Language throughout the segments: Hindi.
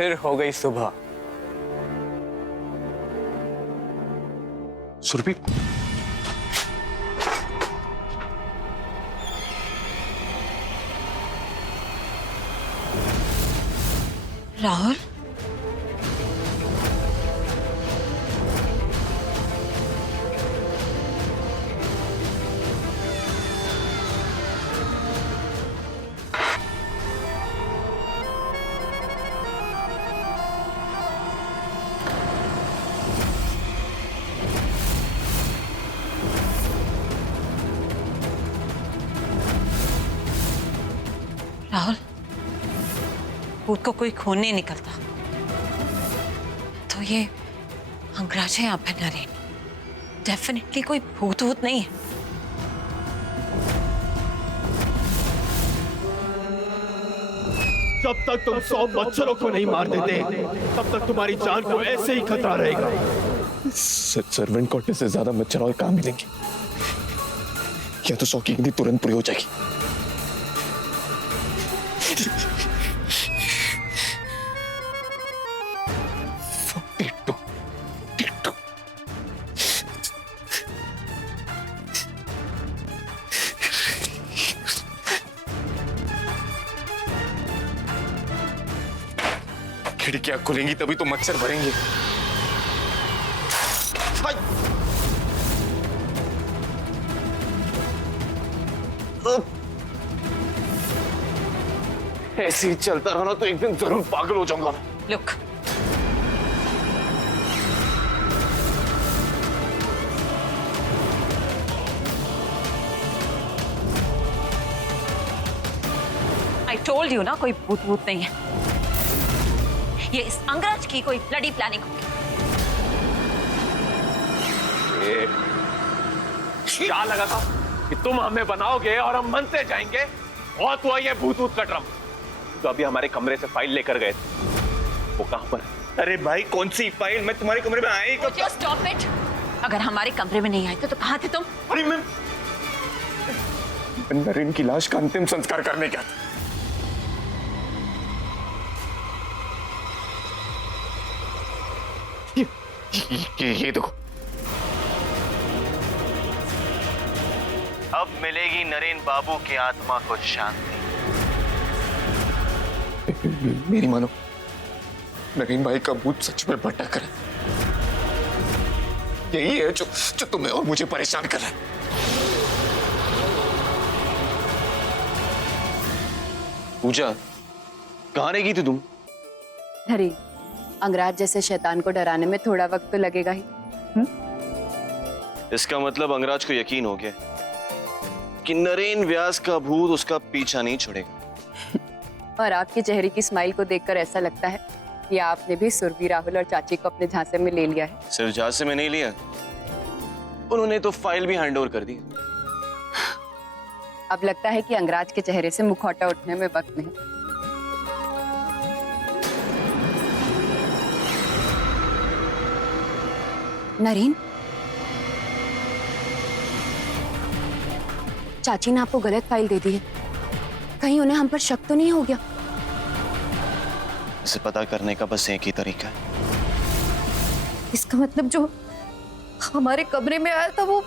फिर हो गई सुबह। सुरभि, राहुल, राहुल, भूत को कोई खून नहीं निकलता, तो ये अंगराज है यहाँ पे नरेन। डेफिनेटली कोई भूत वूत नहीं है। जब तक तुम 100 मच्छरों को नहीं मार देते, तब तक तुम्हारी जान को ऐसे ही खतरा रहेगा। सर्वेंट क्वार्टर से ज्यादा मच्छर और काम मिलेंगे, या तो 100 की गिनती तुरंत पूरी हो जाएगी। खिड़कियां खुलेंगी तभी तो मच्छर भरेंगे। ऐसे ही चलता रहा ना तो एक दिन जरूर पागल हो जाऊंगा। लुक, आई टोल्ड यू ना, कोई भूत वूत नहीं है। ये इस अंगराज की कोई ब्लडी प्लानिंग होगी। क्या लगा था कि तुम हमें बनाओगे और हम मनते जाएंगे? बहुत हुआ ये भूत वूत का ड्रामा। तो अभी हमारे कमरे से फाइल लेकर गए थे, वो कहां पर? अरे भाई, कौन सी फाइल? मैं तुम्हारे कमरे में आया ही कब? Just stop it! अगर हमारे कमरे में नहीं आए तो कहां थे तुम? अरे मैं नरेन की लाश का अंतिम संस्कार करने गया था। ये देखो, अब मिलेगी नरेन बाबू की आत्मा को शांति। मेरी मानो, नरेन भाई का भूत सच में भटक रहा है। यही है जो तुम्हें और मुझे परेशान कर रहा है। पूजा, कहाँ रह गई थी तुम? अरे, अंगराज जैसे शैतान को डराने में थोड़ा वक्त तो लगेगा ही। इसका मतलब अंगराज को यकीन हो गया कि नरेन व्यास का भूत उसका पीछा नहीं छोड़ेगा। और आपके चेहरे की स्माइल को देखकर ऐसा लगता है कि आपने भी सुरभि, राहुल और चाची को अपने झांसे में ले लिया है। सिर्फ झांसे में नहीं लिया, उन्होंने तो फाइल भी हैंड ओवर कर दी। अब लगता है कि अंगराज के चेहरे से मुखौटा उठने में वक्त नहीं। नरेन, चाची ने आपको गलत फाइल दे दी है। कहीं उन्हें हम पर शक तो नहीं हो गया? इसे पता करने का बस एक ही तरीका है। इसका मतलब जो हमारे कमरे में आया था वो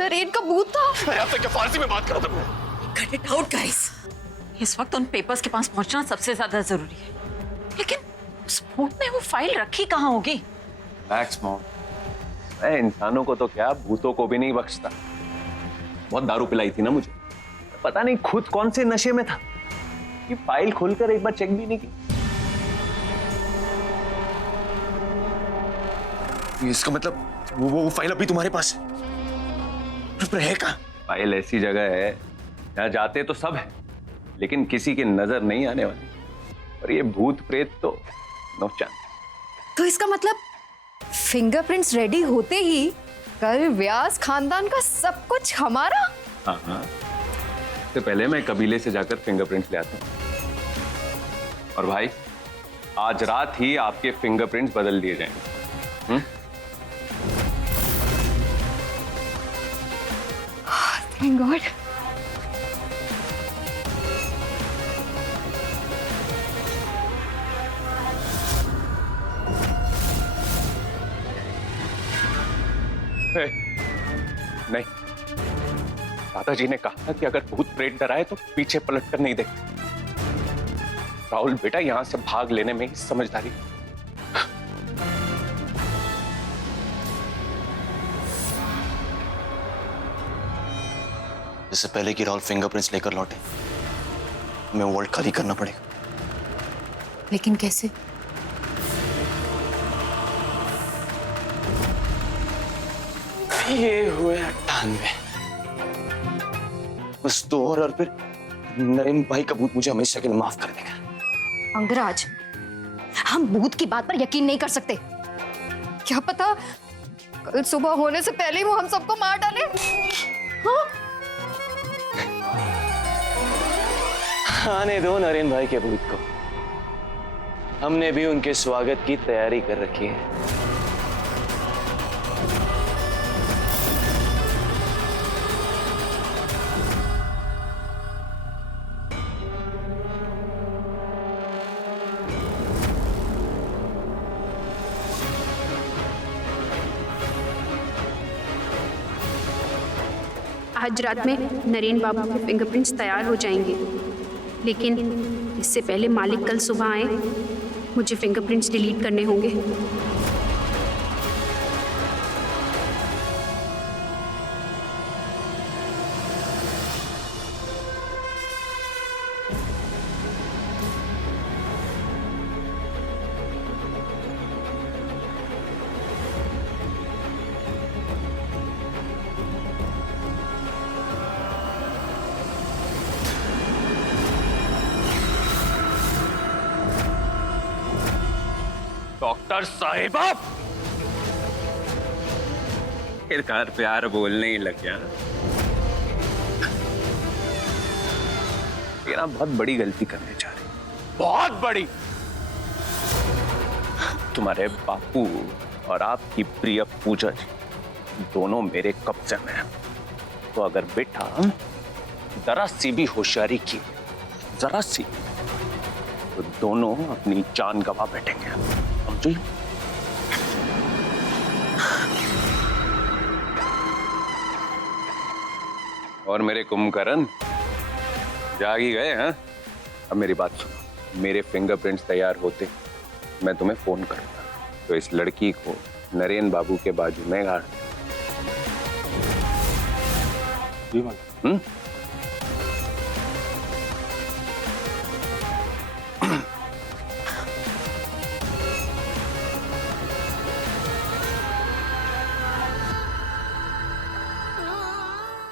नरेन का भूत था। अरे आप तो क्या फारसी में बात कर रहे हो? Cut it out, guys. इस वक्त उन पेपर्स के पास पहुंचना सबसे ज्यादा जरूरी है। लेकिन उस भूत ने वो फाइल रखी कहाँ होगी? रिलैक्स मॉम, मैं इंसानों को तो क्या, भूतों को भी नहीं बख्शता। बहुत दारू पिलाई थी ना मुझे, पता नहीं खुद कौन से नशे में था कि फाइल खोलकर एक बार चेक भी नहीं की। इसका मतलब वो फाइल अभी तुम्हारे पास है? पर है कहाँ? फाइल ऐसी जगह है जहाँ जाते तो सब है, लेकिन किसी की नजर नहीं आने वाली। और ये भूत प्रेत तो नो चांस। तो इसका मतलब फिंगरप्रिंट्स रेडी होते ही कल व्यास खानदान का सब कुछ हमारा? हाँ हाँ, इससे पहले मैं कबीले से जाकर फिंगरप्रिंट्स ले आता हूँ। और भाई, आज रात ही आपके फिंगरप्रिंट्स बदल दिए जाएंगे। Thank God. नहीं, दादाजी ने कहा था कि अगर भूत प्रेत डराए तो पीछे पलट कर नहीं दे। राहुल बेटा, यहां से भाग लेने में ही समझदारी। इससे पहले कि राहुल फिंगरप्रिंट्स लेकर लौटे, हमें वर्ल्ड खाली करना पड़ेगा। लेकिन कैसे? ये हुए 98। बस 2 और फिर नरेन भाई का भूत मुझे हमेशा के लिए माफ कर देगा। अंगराज, हम भूत की बात पर यकीन नहीं कर सकते। क्या पता कल सुबह होने से पहले ही वो हम सबको मार डाले। हाँ? आने दो नरेन भाई के भूत को, हमने भी उनके स्वागत की तैयारी कर रखी है। आज रात में नरेन बाबू के फिंगरप्रिंट्स तैयार हो जाएंगे, लेकिन इससे पहले मालिक कल सुबह आए, मुझे फिंगरप्रिंट्स डिलीट करने होंगे। डॉक्टर साहिबा, आखिरकार प्यार बोलने ही लग गया। ये ना बहुत बड़ी गलती करने जा रही, बहुत बड़ी। तुम्हारे बापू और आपकी प्रिय पूजा जी दोनों मेरे कब्जे में हैं। तो अगर बेटा जरा सी भी होशियारी की, जरा सी, तो दोनों अपनी जान गंवा बैठेंगे। समझी? और मेरे कुंभकर्ण जाग ही गए हैं? अब मेरी बात सुनो, मेरे फिंगरप्रिंट्स तैयार होते मैं तुम्हें फोन करूंगा, तो इस लड़की को नरेन बाबू के बाजू में गाड़ दो।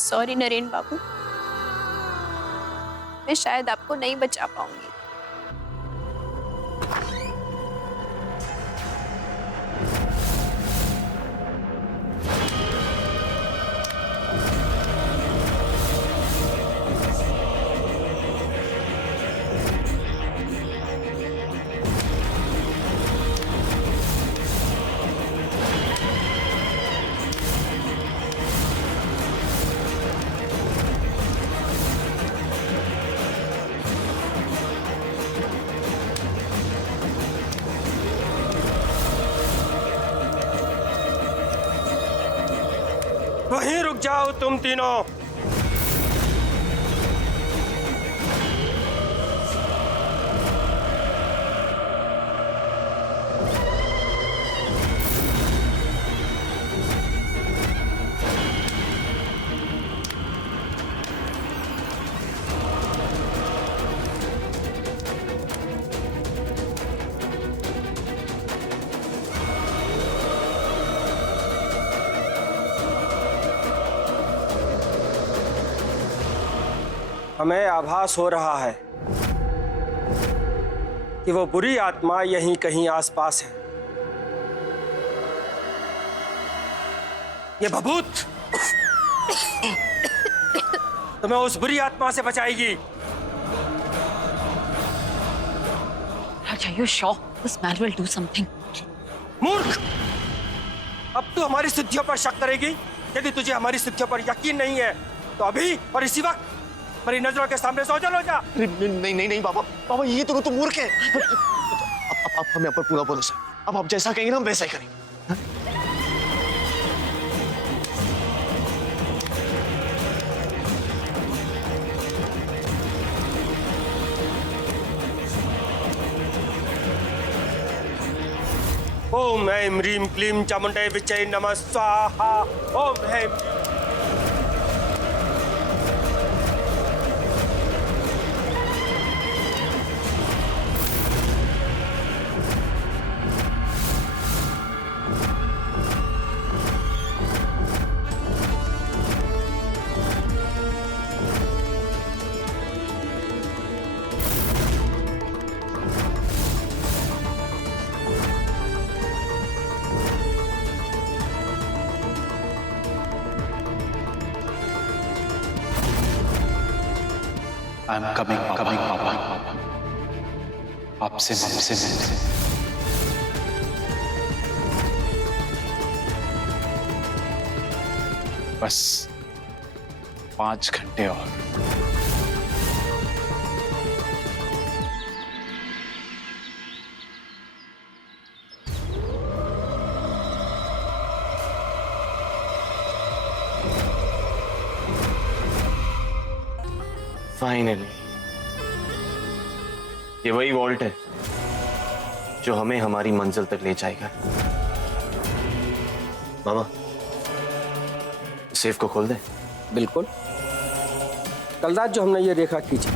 सॉरी नरेन बाबू, मैं शायद आपको नहीं बचा पाऊंगी। वहीं रुक जाओ तुम तीनों। हमें आभास हो रहा है कि वो बुरी आत्मा यहीं कहीं आसपास है। ये भभूत तुम्हें उस बुरी आत्मा से बचाएगी। Are you sure this man will do something? मूर्ख, अब तू हमारी सिद्धियों पर शक करेगी? यदि तुझे हमारी सिद्धियों पर यकीन नहीं है तो अभी और इसी वक्त मेरी नजरों के सामने से ओझल हो जा। नहीं नहीं नहीं बाबा, बाबा ये तो मूर्ख है। अब हमें आप पर पूरा भरोसा, अब आप जैसा कहेंगे ना हम वैसा ही करेंगे। ओम ऐं ह्रीं क्लीं चामुंडे विच्चे नमः स्वाहा। ओम ऐं I'm coming, Papa. आपसे मिलने। बस 5 घंटे और। फाइनली ये वही वॉल्ट है जो हमें हमारी मंजिल तक ले जाएगा। मामा, सेफ को खोल दे। बिल्कुल। कल रात जो हमने ये रेखा खींची,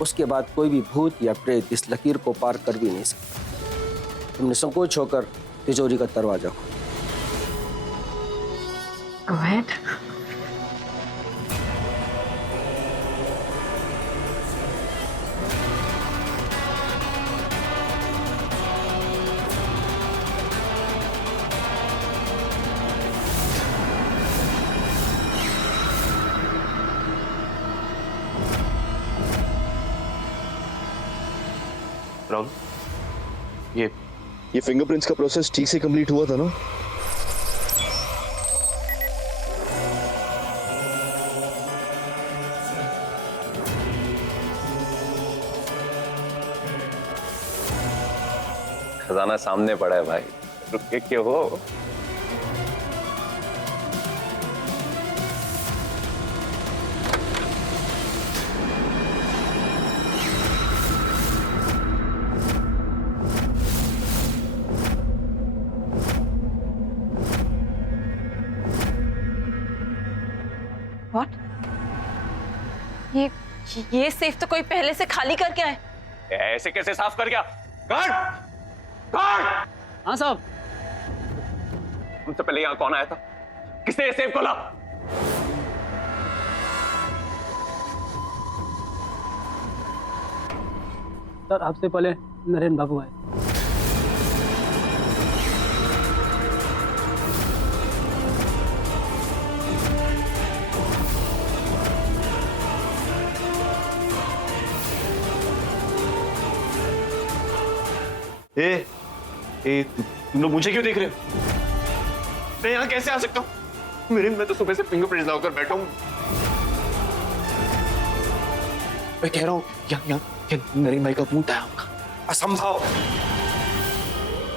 उसके बाद कोई भी भूत या प्रेत इस लकीर को पार कर भी नहीं सकता। तुमने संकोच होकर तिजोरी का दरवाजा खोला। Go ahead. राहुल, ये फिंगरप्रिंट्स का प्रोसेस ठीक से कंप्लीट हुआ था ना? खजाना सामने पड़ा है भाई, रुक के क्यों हो? What? ये सेफ तो कोई पहले से खाली करके आए। ऐसे कैसे साफ कर गया? गार्ड! गार्ड! हाँ साहब। हमसे पहले यहाँ कौन आया था? किसने ये सेफ खोला? सर, आपसे पहले नरेन बाबू आए। तुम लोग मुझे क्यों देख रहे हो? मैं यहाँ कैसे आ सकता हूँ? मैं तो सुबह से फिंगरप्रिंट्स लगाकर बैठा हूँ। मैं कह रहा हूँ यहाँ नरेन भाई का भूत आया होगा। असंभव।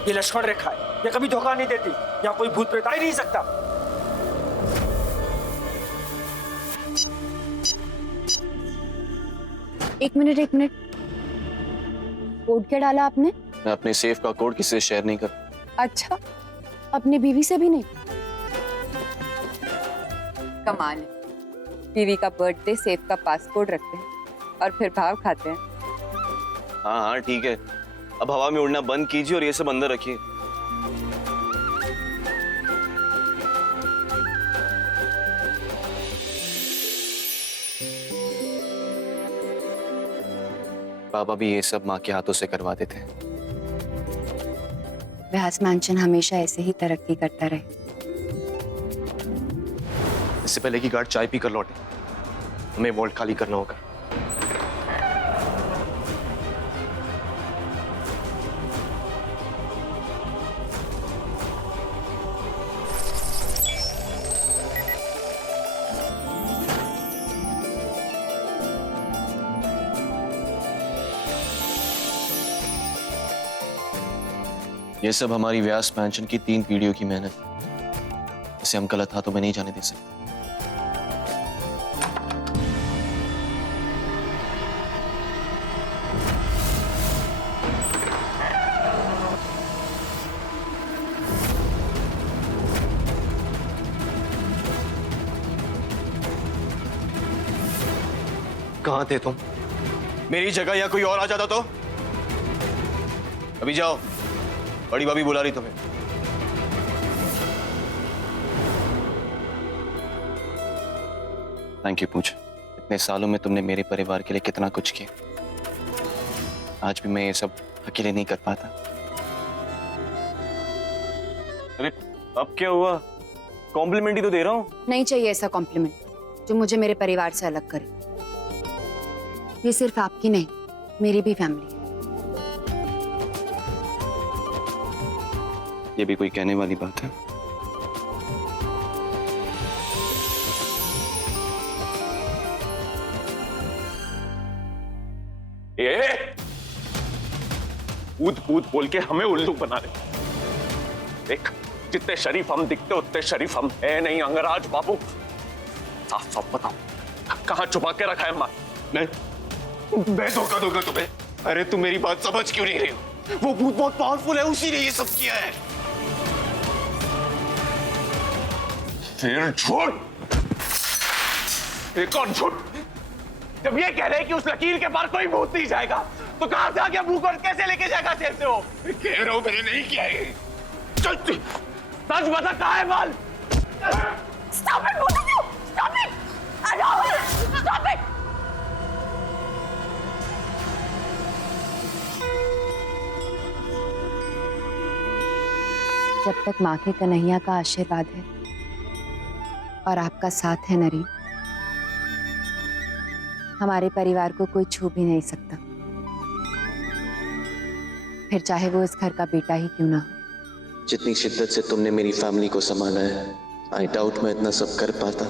ये लक्ष्मण रेखा है, ये कभी धोखा नहीं देती। यहाँ कोई भूत प्रेत आ ही नहीं सकता। एक मिनट। कोड क्या डाला आपने? मैं अपने सेफ का कोड किसी से शेयर नहीं कर। अच्छा, अपनी बीवी से भी नहीं? कमाल है, बीवी का बर्थडे सेफ का पासपोर्ट रखते हैं और फिर भाव खाते हैं। हाँ ठीक है, अब हवा में उड़ना बंद कीजिए और ये सब अंदर रखिए। पापा भी ये सब माँ के हाथों से करवाते थे। व्यास मैंशन हमेशा ऐसे ही तरक्की करता रहे। इससे पहले कि गार्ड चाय पीकर लौटे, हमें वॉल्ट खाली करना होगा। ये सब हमारी व्यास मैंशन की 3 पीढ़ियों की मेहनत है। इसे हम गलत हाथों में नहीं जाने दे सकते। कहाँ थे तुम? मेरी जगह या कोई और आ जाता तो? अभी जाओ, बड़ी भाभी बुला रही तुम्हें। थैंक यू पूजा। इतने सालों में तुमने मेरे परिवार के लिए कितना कुछ किया। आज भी मैं ये सब अकेले नहीं कर पाता। अरे अब क्या हुआ? कॉम्प्लीमेंट ही तो दे रहा हूँ। नहीं चाहिए ऐसा कॉम्प्लीमेंट जो मुझे मेरे परिवार से अलग करे। ये सिर्फ आपकी नहीं, मेरी भी फैमिली है। ये भी कोई कहने वाली बात है? कूद कूद बोल के हमें उल्लू बना रहे। देख, जितने शरीफ हम दिखते उतने शरीफ हम है नहीं अंगराज बाबू। साफ साफ बताओ, कहाँ छुपा के रखा है मां? मैं धोखा दूंगा तुम्हें। अरे तुम मेरी बात समझ क्यों नहीं रही हो? वो भूत बहुत पावरफुल है, उसी ने ये सब किया है। फिर झूठ, एक और झूठ। जब ये कह रहे हैं कि उस लकीर के पार कोई भूत नहीं जाएगा, तो कहां से आके भूख और कैसे लेके जाएगा जेल से? वो कह रहे हो मैंने नहीं किया है। चल सच बता, कहां है माल? Stop it, both of you! Stop it! Rahul, stop it! जब तक माँ के कन्हैया का आशीर्वाद है और आपका साथ है नरेन, हमारे परिवार को कोई छू भी नहीं सकता, फिर चाहे वो इस घर का बेटा ही क्यों ना हो। जितनी शिद्दत से तुमने मेरी फैमिली को संभाला है, आई डाउट मैं इतना सब कर पाता।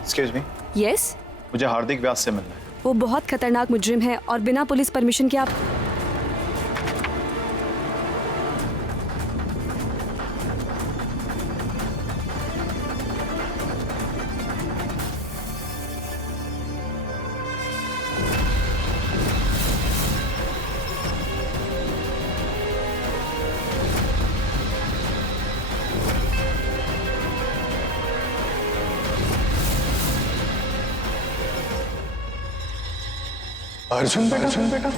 एक्सक्यूज मी, यस, मुझे हार्दिक व्यास से मिलना है। वो बहुत खतरनाक मुजरिम है और बिना पुलिस परमिशन के आप अर्जुन बेटा, अर्जुन बेटा,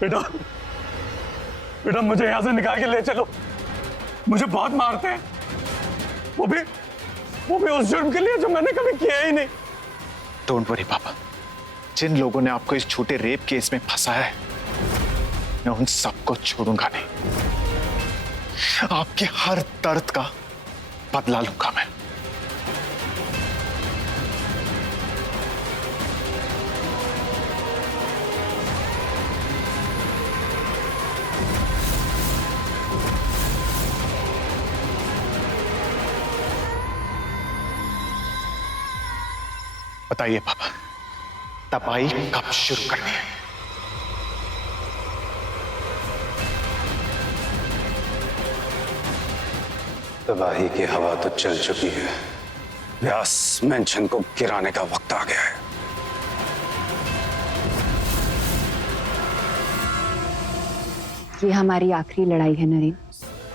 बेटा, बेटा मुझे यहां से निकाल के ले चलो। मुझे बहुत मारते हैं, वो भी उस जुर्म के लिए जो मैंने कभी किया ही नहीं। डोंट वरी पापा, जिन लोगों ने आपको इस छोटे रेप केस में फंसाया है, मैं उन सबको छोड़ूंगा नहीं। आपके हर दर्द का बदला लूंगा मैं। बताइए पापा, तपाई कब शुरू करनी है? तबाही की हवा तो चल चुकी है। व्यास मेंशन को गिराने का वक्त आ गया है। ये हमारी आखिरी लड़ाई है नरेन।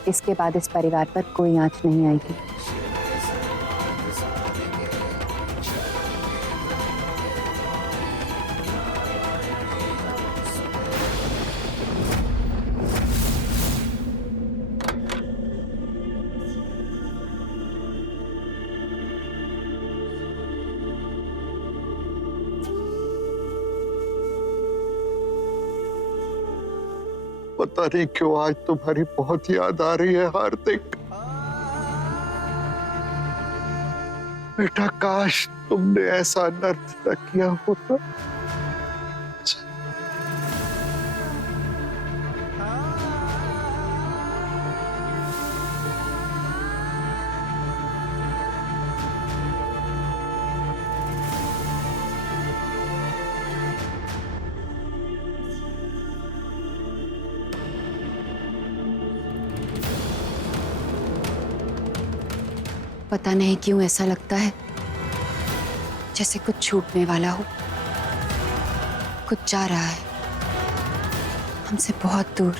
इसके बाद इस परिवार पर कोई आंच नहीं आएगी। पता नहीं क्यों आज तुम्हारी बहुत याद आ रही है हार्दिक। बेटा काश तुमने ऐसा नर्क न किया होता। पता नहीं क्यों ऐसा लगता है जैसे कुछ छूटने वाला हो, कुछ जा रहा है हमसे बहुत दूर।